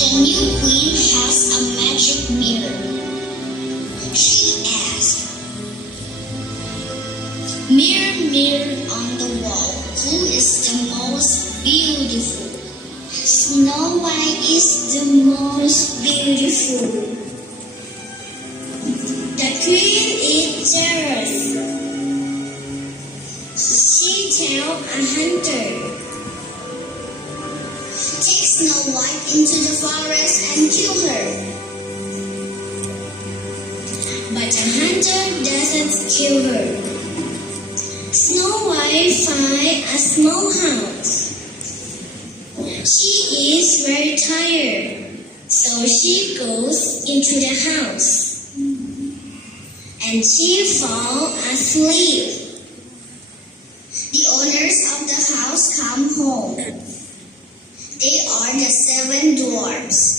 The new queen has a magic mirror. She asked, "Mirror, mirror on the wall, who is the most beautiful?" "Snow White is the most beautiful." The queen is jealous. She tells a hunter, "Take Snow White into the forest and kill her." But the hunter doesn't kill her. Snow White finds a small house. She is very tired, so she goes into the house. And she falls asleep. The owners of the house come home. They are the 7 dwarfs.